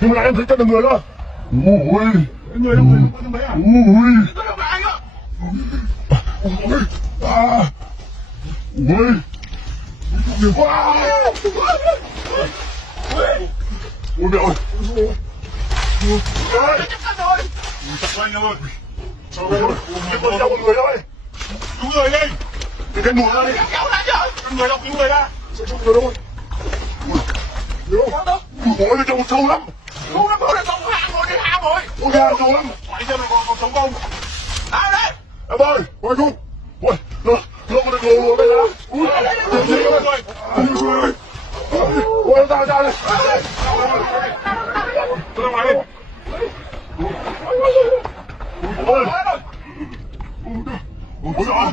Nhưng mà em thấy chân được người đó. Ôi. Người đâu người trong đấy à? Ôi. Tôi đâu phải anh ạ. Ôi. À. Ôi. Nhiều quá. Ôi mẹ ơi. Chắc rồi. Chắc anh em ơi. Trời ơi, cái con treo một người thôi. Cứu người đi. Cái mùa ra đi. Kéo ra chứ. Cái người đâu cứu người ra. Sao không người đâu. Ôi, cái trông sâu lắm. Cứu nó cứu nó xong hang rồi, đi hang rồi. Ôi, ra sâu lắm. Phải xem là còn sống không. Đây đây. Em ơi, quay không. Ôi, nó có được ngủ đây nào. Ui, ôi, ra đây. Tôi ra ngoài đi. Ôi, ôi trời ơi.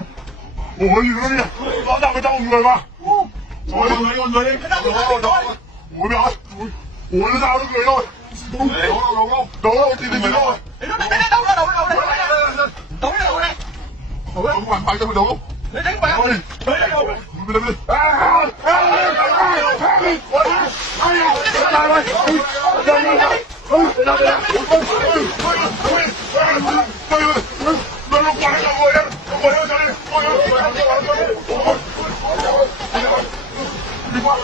Ôi, gì nữa nhỉ? Rõ ràng bên trong một người mà. Ôi, con người đi. Ôi, mẹ ơi. Ôi, nó sao nó người thôi. Đâu, tìm thấy đâu rồi. Ông hoàn tay cho mình đâu không? Ôi, lên. Đi qua. Đi qua.